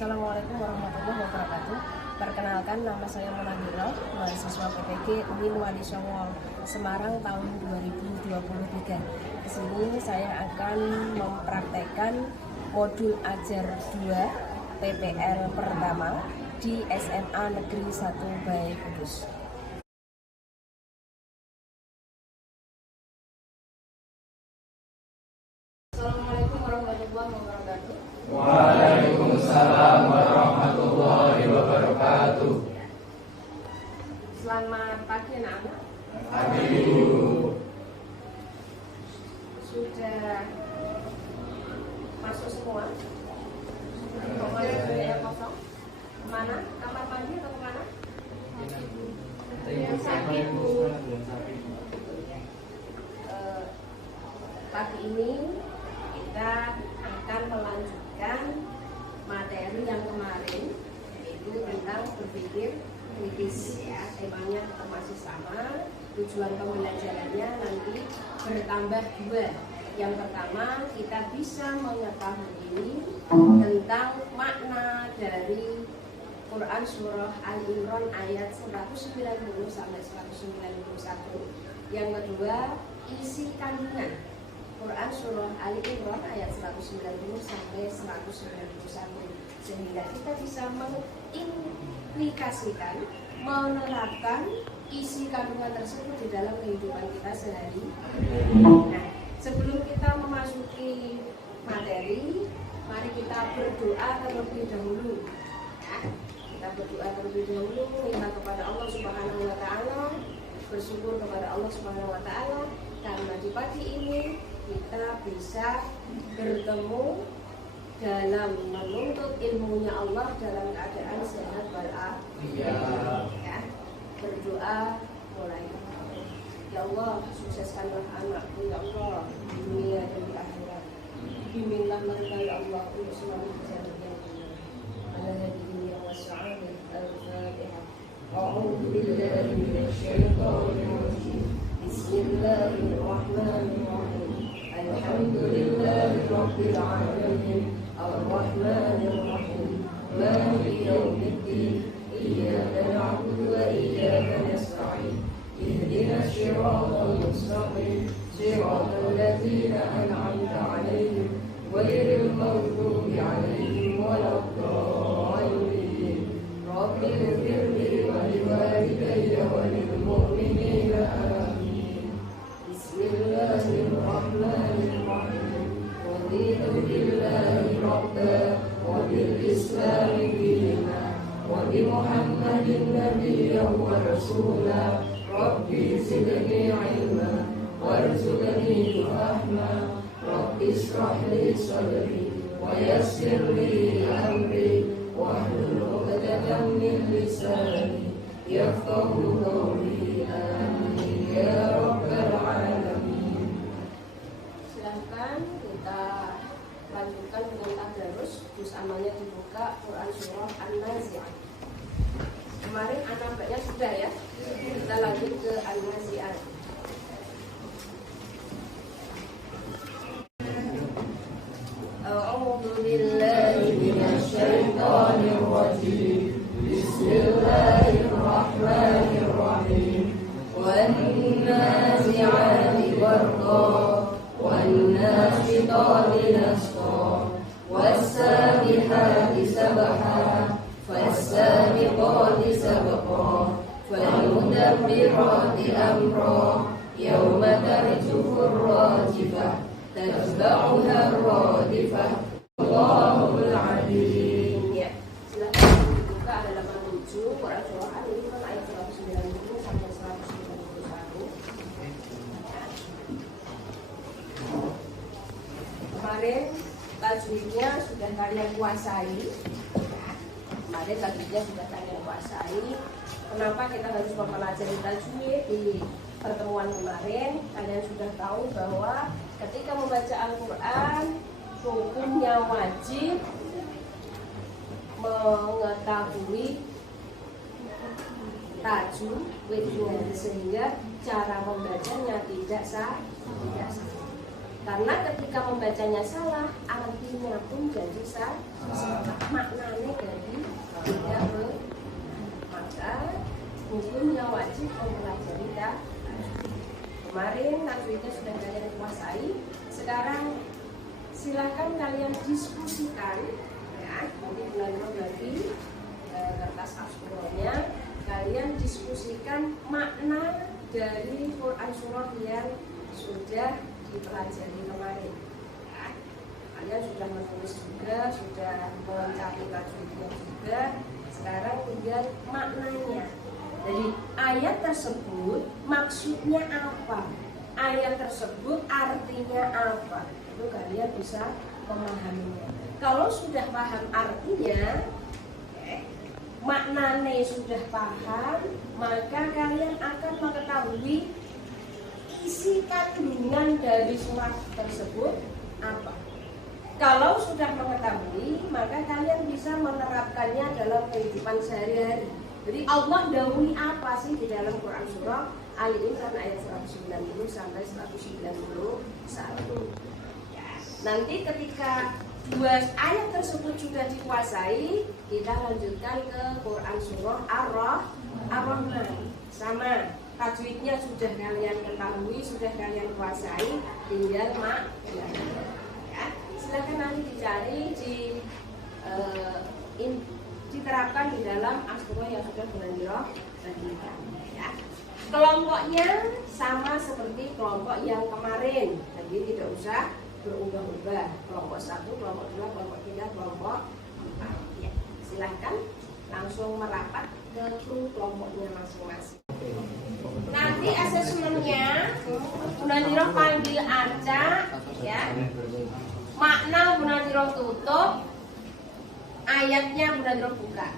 Assalamualaikum warahmatullahi wabarakatuh. Perkenalkan, nama saya Munawirah, mahasiswa PPG UIN Wali Songo Semarang tahun 2023. Di sini saya akan mempraktekkan modul ajar 2 PPL pertama di SMA Negeri 1 Bae Kudus. Assalamualaikum warahmatullahi wabarakatuh. Waalaikumsalam warahmatullahi wabarakatuh. Selamat pagi anak-anak. Pagi Bu. Sudah masuk semua? Pokoknya sudah yang kosong. Kemana? Kamar mandi atau kemana? Yang sakit Bu. Pagi ini kita akan melanjutkan materi yang kemarin, yaitu tentang berpikir kritis, ya. Temanya tetap masih sama, tujuan pembelajarannya nanti bertambah 2. Yang pertama, kita bisa mengetahui tentang makna dari Quran surah Al-Imran ayat 190 sampai 191. Yang kedua, isi kandungan Quran surah Al-Imran ayat 190 sampai 191, sehingga kita bisa mengimplikasikan, menerapkan isi kandungan tersebut di dalam kehidupan kita sehari-hari. Nah, sebelum kita memasuki materi, mari kita berdoa terlebih dahulu. Ya, kita berdoa terlebih dahulu, minta kepada Allah Subhanahu wa Ta'ala, bersyukur kepada Allah Subhanahu wa Ta'ala karena di pagi ini kita bisa bertemu dalam menuntut ilmunya Allah dalam keadaan sehat walafiat. Ya, berdoa mulai. Ya Allah, sukseskanlah anakku ya Allah di dunia dan di akhirat. Bimbinglah mereka ya Allah untuk selalu berjalan yang benar. Ala hadhihi wa sa'adat al-Fatihah. A'udzu billahi minasyaitonir rajim. Bismillahirrahmanirrahim. Alhamdulillahi rabbil alamin. Ar-Rahmanir Rahim. Maliki yaumiddin. Iyyaka na'budu wa iyyaka nasta'in. Ihdinas siratal mustaqim. Siratal ladzina an'amta 'alaihim ghairil maghdubi 'alaihim waladdallin. Rabbi ighfirli wa liwalidayya wa lil mu'minina amin. Bismillahirrahmanirrahim. Raditu billahi rabban wa bil islami dinan wa bi Muhammadin nabiyyan wa rasulan. Rabbi zidni ilma warzuqni fahma. Rabbi ishrah li sadri wa yassir li amri wahlul 'uqdatam min lisani yafqahu qawli. Amin ya rabbal alamin. Silakan kita lanjutkan dengan tadarus. Juz amalnya dibuka Quran surah An-Nazi'at. Kemarin anak-anaknya sudah ya. Kita lanjut ke An-Nazi'at. A'udzu billahi minasyaitonir rajim. Bismillahirrahmanirrahim. Wan-nazi'ati gharqa wan-nashitati nashqa was-sabihati sabha fas-sabiqati sabqa fal-mudabbirati amra yawma tarjufur rajifah tatba'uha ar-radifah. Allahul alim. Ya, silakan dibuka halaman 7 Quran surah Al-Imran ayat 190 sampai 191. Kemarin tajwidnya sudah kalian kuasai. Kenapa kita harus mempelajari tajwid? Di pertemuan kemarin kalian sudah tahu bahwa ketika membaca Al-Quran, hukumnya wajib mengetahui tajwidnya, sehingga cara membacanya tidak sah. Karena ketika membacanya salah, artinya pun jadi salah. Maknanya sekarang silahkan kalian diskusikan ya, nanti bulan lagi kertas absurnya kalian diskusikan makna dari Quran surah yang sudah dipelajari kemarin ya. Kalian sudah menulis juga, sudah melengkapi tajwidnya juga, sekarang tinggal maknanya. Jadi ayat tersebut maksudnya apa, ayat tersebut artinya apa, itu kalian bisa memahaminya. Kalau sudah paham artinya, maknanya sudah paham, maka kalian akan mengetahui isi kandungan dari surat tersebut apa. Kalau sudah mengetahui, maka kalian bisa menerapkannya dalam kehidupan sehari-hari. Jadi Allah dahului apa sih di dalam Quran surah Ali Imran ayat 190 sampai 191. Nanti ketika dua ayat tersebut sudah dikuasai, kita lanjutkan ke Quran surah Ar-Rahman. Sama, tajwidnya sudah kalian ketahui, sudah kalian kuasai, tinggal makna. Ya, silakan nanti dicari diterapkan di dalam Astro yang sudah Bunandiro bagikan. Ya. Kelompoknya sama seperti kelompok yang kemarin, jadi tidak usah berubah-ubah. Kelompok 1, kelompok 2, kelompok 3, kelompok 4. Ya. Silahkan langsung merapat ke kelompoknya masing-masing. Nanti asesmennya Bunandiro panggil Aca, ya. Makna Bunandiro tutup, ayatnya Bunandiro buka.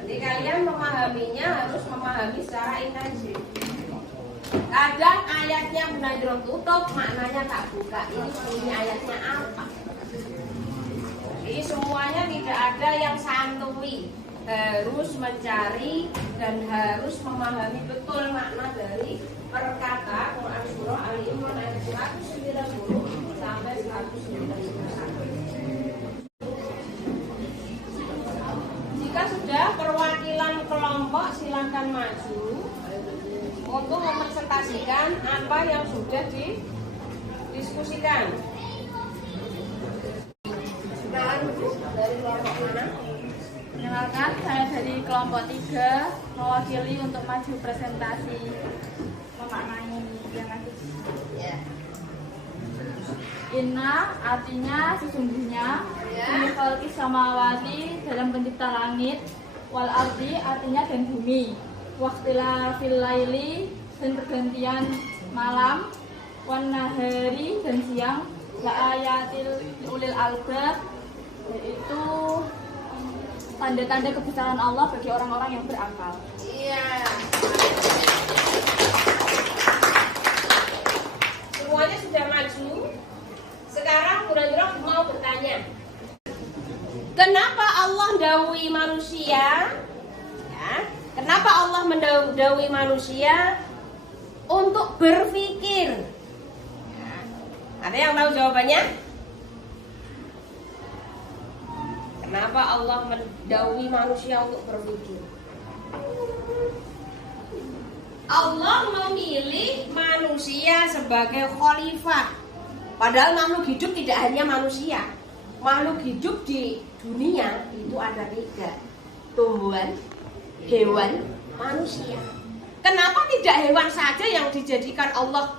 Jadi kalian memahaminya harus memahami secara intensif. Kadang ayatnya Bunandiro tutup, maknanya tak buka. Ini bunyi ayatnya apa? Jadi semuanya tidak ada yang santuy, harus mencari dan harus memahami betul makna dari perkata Quran surah Ali Imran ayat 190 sampai 191. Jika sudah perwakilan kelompok silakan maju untuk mepresentasikan apa yang sudah didiskusikan. Dari kelompok mana? Perkenalkan, saya dari kelompok 3 mewakili untuk maju presentasi memaknai yang ada. Ya. Inna artinya sesungguhnya, Fi khalqis samawati dalam pencipta langit, wal ardi artinya dan bumi, waqtilafil laili dan pergantian malam, wan nahari dan siang, la ayatil ulil albab yaitu tanda-tanda kebesaran Allah bagi orang-orang yang berakal. Iya. Semuanya sudah maju. Sekarang Bunandiro mau bertanya. Kenapa Allah mendahului manusia? Ya, kenapa Allah mendahului manusia untuk berpikir? Ya, ada yang tahu jawabannya? Kenapa Allah mendahului manusia untuk berpikir? Allah memilih manusia sebagai khalifah. Padahal makhluk hidup tidak hanya manusia. Makhluk hidup di dunia itu ada 3. Tumbuhan, hewan, manusia. Kenapa tidak hewan saja yang dijadikan Allah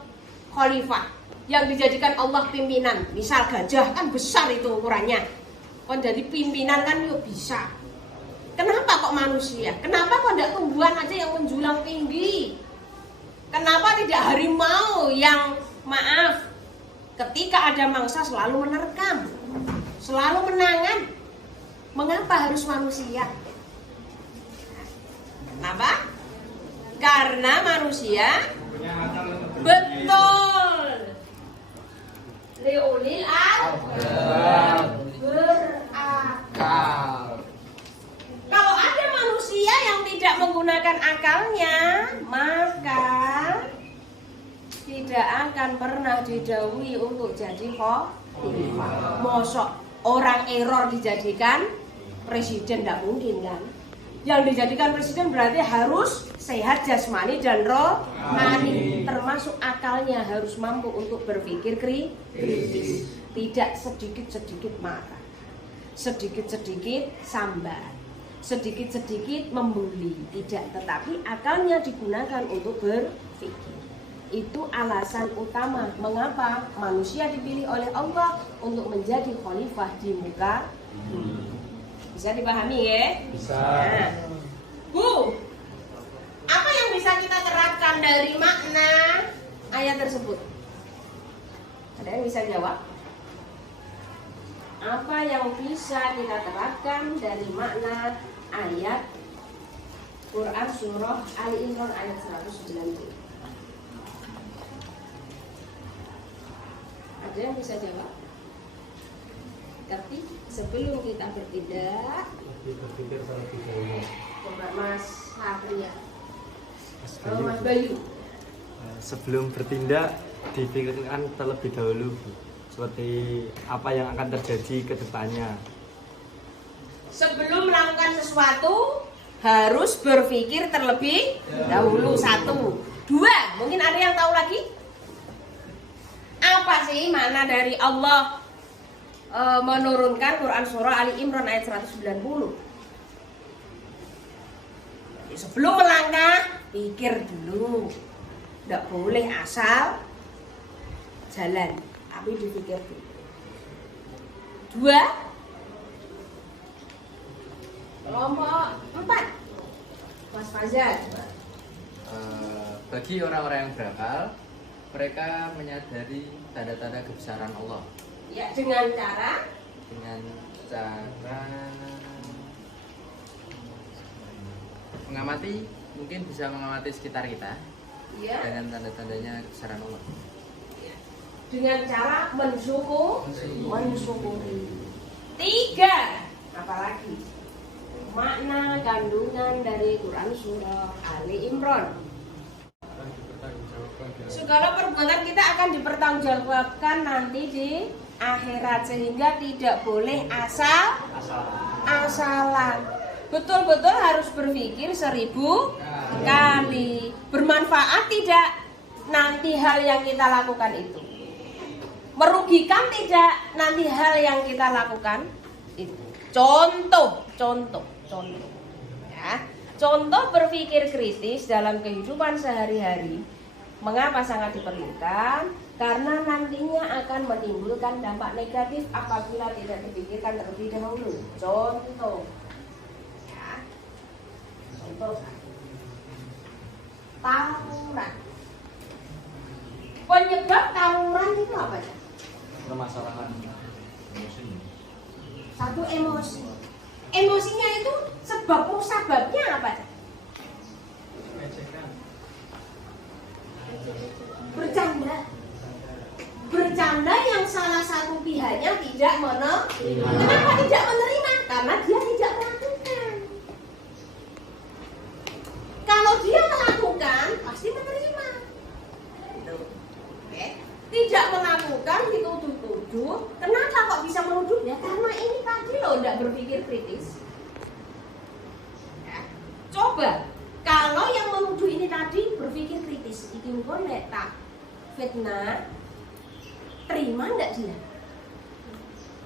khalifah, yang dijadikan Allah pimpinan? Misal gajah kan besar itu ukurannya, kan jadi pimpinan kan yuk bisa. Kenapa kok manusia? Kenapa kok tidak tumbuhan aja yang menjulang tinggi? Kenapa tidak harimau yang ketika ada mangsa selalu menerkam, selalu menangan? Mengapa harus manusia? Kenapa? Karena manusia betul liulil berakal. Kalau ada manusia yang tidak menggunakan akalnya, maka tidak akan pernah didahului untuk jadi khalifah. Mosok orang error dijadikan presiden, tidak mungkin kan? Yang dijadikan presiden berarti harus sehat jasmani dan rohani, termasuk akalnya harus mampu untuk berpikir kritis, tidak sedikit-sedikit marah, sedikit-sedikit sambat, sedikit-sedikit membuli, tidak, tetapi akalnya digunakan untuk berpikir. Itu alasan utama mengapa manusia dipilih oleh Allah untuk menjadi khalifah di muka bumi. Bisa dipahami ya? Bisa. Nah, Bu, apa yang bisa kita terapkan dari makna ayat tersebut? Ada yang bisa jawab? Apa yang bisa kita terapkan dari makna ayat Quran surah Ali Imran ayat 190? Ada yang bisa jawab? Tapi sebelum kita bertindak, Berpikir terlebih dahulu. coba Mas Satria, Mas Bayu. Sebelum bertindak dipikirkan terlebih dahulu, Bu. Seperti apa yang akan terjadi ke depannya. Sebelum melakukan sesuatu harus berpikir terlebih dahulu. 1, 2, mungkin ada yang tahu lagi? Apa sih makna dari Allah menurunkan Quran surah Ali Imran ayat 190? Jadi sebelum melangkah, pikir dulu. Tidak boleh asal jalan, tapi dipikir dulu. 2, kelompok 4, Mas Fajar. Bagi orang-orang yang berakal, mereka menyadari tanda-tanda kebesaran Allah Ya, dengan cara mengamati, mungkin bisa mengamati sekitar kita ya, dengan tanda-tandanya kebesaran Allah. dengan cara mensyukuri. 3, apalagi makna kandungan dari Quran surah Ali Imran. Segala perbuatan kita akan dipertanggungjawabkan nanti di akhirat, sehingga tidak boleh asalan. Betul-betul harus berpikir 1000 kali. Bermanfaat tidak nanti hal yang kita lakukan itu? Merugikan tidak nanti hal yang kita lakukan itu? Contoh ya. Contoh berpikir kritis dalam kehidupan sehari-hari. Mengapa sangat diperlukan? Karena nantinya akan menimbulkan dampak negatif apabila tidak dipikirkan terlebih dahulu. Contoh ya. Contoh tawuran. Penyebab tawuran itu apa ya? Permasalahan emosi. 1, emosi. Emosinya itu sebabnya apa? Bercanda yang salah satu pihaknya tidak menerima. Kenapa tidak menerima? Karena dia tidak melakukan. Kalau dia melakukan, pasti menerima. Oke. Tidak melakukan, dituduh-tuduh. Kenapa kok bisa menuduh? Ya karena ini tadi loh, tidak berpikir kritis. Ya. Coba, kalau yang menuduh ini tadi berpikir kritis, ikin boleh tak fitnah, terima enggak dia?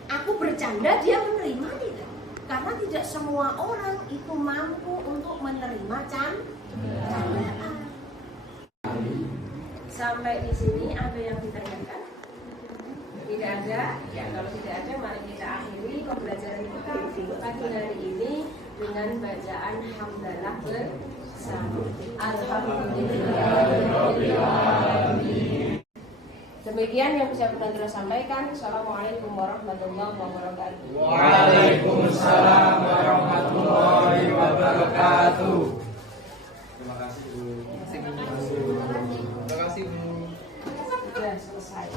Aku bercanda, dia menerima tidak? Karena tidak semua orang itu mampu untuk menerima candaan. Sampai di sini ada yang ditanyakan? Tidak ada? Ya kalau tidak ada, mari kita akhiri pembelajaran kita untuk pagi hari ini dengan bacaan hamdalah bersama. Alhamdulillah. Demikian yang bisa kita sampaikan. Assalamualaikum warahmatullahi wabarakatuh. Waalaikumsalam warahmatullahi wabarakatuh. Terima kasih, Bu. Terima kasih, Bu. Sudah selesai.